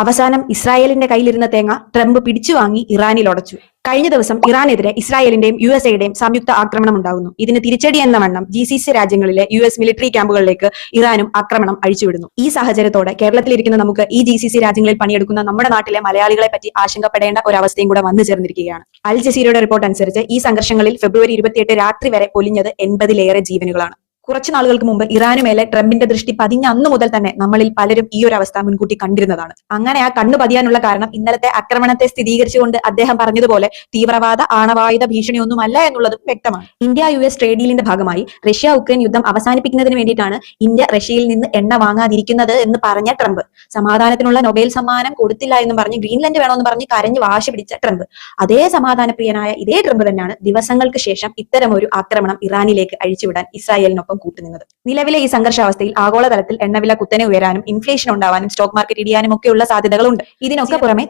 അവസാനം ഇസ്രായേലിന്റെ കയ്യിലിരുന്ന തേങ്ങ ട്രംപ് പിടിച്ചു വാങ്ങി ഇറാനിൽ ഉടച്ചു. കഴിഞ്ഞ ദിവസം ഇറാനെതിരെ ഇസ്രായേലിന്റെയും USA-യുടെയും സംയുക്ത ആക്രമണം ഉണ്ടാകുന്നു. ഇതിന് തിരിച്ചടി എന്ന വണ്ണം GCC രാജ്യങ്ങളിലെ US മിലിറ്ററി ക്യാമ്പുകളിലേക്ക് ഇറാനും ആക്രമണം അഴിച്ചുവിടുന്നു. ഈ സാഹചര്യത്തോടെ കേരളത്തിലിരിക്കുന്ന നമുക്ക് ഈ GCC രാജ്യങ്ങളിൽ പണിയെടുക്കുന്ന നമ്മുടെ നാട്ടിലെ മലയാളികളെ പറ്റി ആശങ്കപ്പെടേണ്ട ഒരവസ്ഥയും കൂടെ വന്നു ചേർന്നിരിക്കുകയാണ്. അൽ ജസീറയുടെ റിപ്പോർട്ട് അനുസരിച്ച് ഈ സംഘർഷങ്ങളിൽ ഫെബ്രുവരി 28 രാത്രി വരെ പൊലിഞ്ഞത് 80-ലേറെ ജീവനുകളാണ്. കുറച്ചു നാളുകൾക്ക് മുമ്പ് ഇറാനു മേലെ ട്രംപിന്റെ ദൃഷ്ടി പതിഞ്ഞ അന്നു മുതൽ തന്നെ നമ്മളിൽ പലരും ഈ ഒരു അവസ്ഥ മുൻകൂട്ടി കണ്ടിരുന്നതാണ്. അങ്ങനെ ആ കണ്ണു പതിയാനുള്ള കാരണം ഇന്നലത്തെ ആക്രമണത്തെ സ്ഥിരീകരിച്ചുകൊണ്ട് അദ്ദേഹം പറഞ്ഞതുപോലെ തീവ്രവാദ ആണവായുധ ഭീഷണിയൊന്നുമല്ല എന്നുള്ളതും വ്യക്തമാണ്. ഇന്ത്യ-US ട്രേഡ് ഡീലിന്റെ ഭാഗമായി റഷ്യ-ഉക്രൈൻ യുദ്ധം അവസാനിപ്പിക്കുന്നതിന് വേണ്ടിയിട്ടാണ് ഇന്ത്യ റഷ്യയിൽ നിന്ന് എണ്ണ വാങ്ങാതിരിക്കുന്നത് എന്ന് പറഞ്ഞ ട്രംപ്, സമാധാനത്തിനുള്ള നൊബേൽ സമ്മാനം കൊടുത്തില്ല എന്ന് പറഞ്ഞ് ഗ്രീൻലൻഡ് വേണമെന്ന് പറഞ്ഞ് കരഞ്ഞ് വാശി പിടിച്ച ട്രംപ്, അതേ സമാധാനപ്രിയനായ ഇതേ ട്രംപ് തന്നെയാണ് ദിവസങ്ങൾക്ക് ശേഷം ഇത്തരമൊരു ആക്രമണം ഇറാനിലേക്ക് അഴിച്ചുവിടാൻ ഇസ്രായേലിനൊപ്പം കൂട്ടുനിന്നത്. നിലവിലെ ഈ സംഘർഷാവസ്ഥയിൽ ആഗോളതലത്തിൽ എണ്ണവില കുത്തനെ ഉയരാനും ഇൻഫ്ലേഷൻ ഉണ്ടാവാനും സ്റ്റോക്ക് മാർക്കറ്റ് ഇടിയാനും ഒക്കെയുള്ള സാധ്യതകളുണ്ട്. ഇതിനൊക്കെ പുറമെ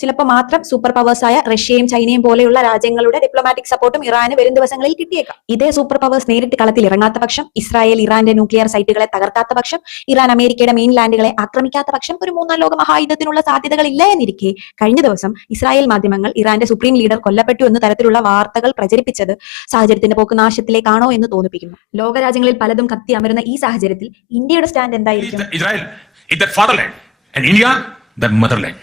ചിലപ്പോ മാത്രം സൂപ്പർ പവേഴ്സായ റഷ്യയും ചൈനയും പോലെയുള്ള രാജ്യങ്ങളുടെ ഡിപ്ലോമാറ്റിക് സപ്പോർട്ടും ഇറാന് വരും ദിവസങ്ങളിൽ കിട്ടിയേക്കാം. ഇതേ സൂപ്പർ പവേഴ്സ് നേരിട്ട് കളത്തിൽ ഇറങ്ങാത്ത പക്ഷം, ഇസ്രായേൽ ഇറാന്റെ ന്യൂക്ലിയർ സൈറ്റുകളെ തകർക്കാത്ത പക്ഷം, ഇറാൻ അമേരിക്കയുടെ മെയിൻ ലാൻഡുകളെ ആക്രമിക്കാത്ത പക്ഷം ഒരു മൂന്നാം ലോക മഹായുദ്ധത്തിനുള്ള സാധ്യതകളില്ല എന്നിരിക്കെ കഴിഞ്ഞ ദിവസം ഇസ്രായേൽ മാധ്യമങ്ങൾ ഇറാന്റെ സുപ്രീം ലീഡർ കൊല്ലപ്പെട്ടു എന്ന തരത്തിലുള്ള വാർത്തകൾ പ്രചരിപ്പിച്ചത് സാഹചര്യത്തിന്റെ പോക്ക് നാശത്തിലേക്കാണോ എന്ന് തോന്നിപ്പിക്കുന്നു. ലോകരാജ്യങ്ങളിൽ പലതും കത്തി അമരുന്ന ഈ സാഹചര്യത്തിൽ ഇന്ത്യയുടെ സ്റ്റാൻഡ് എന്തായിരിക്കും? Israel is their fatherland and India their motherland.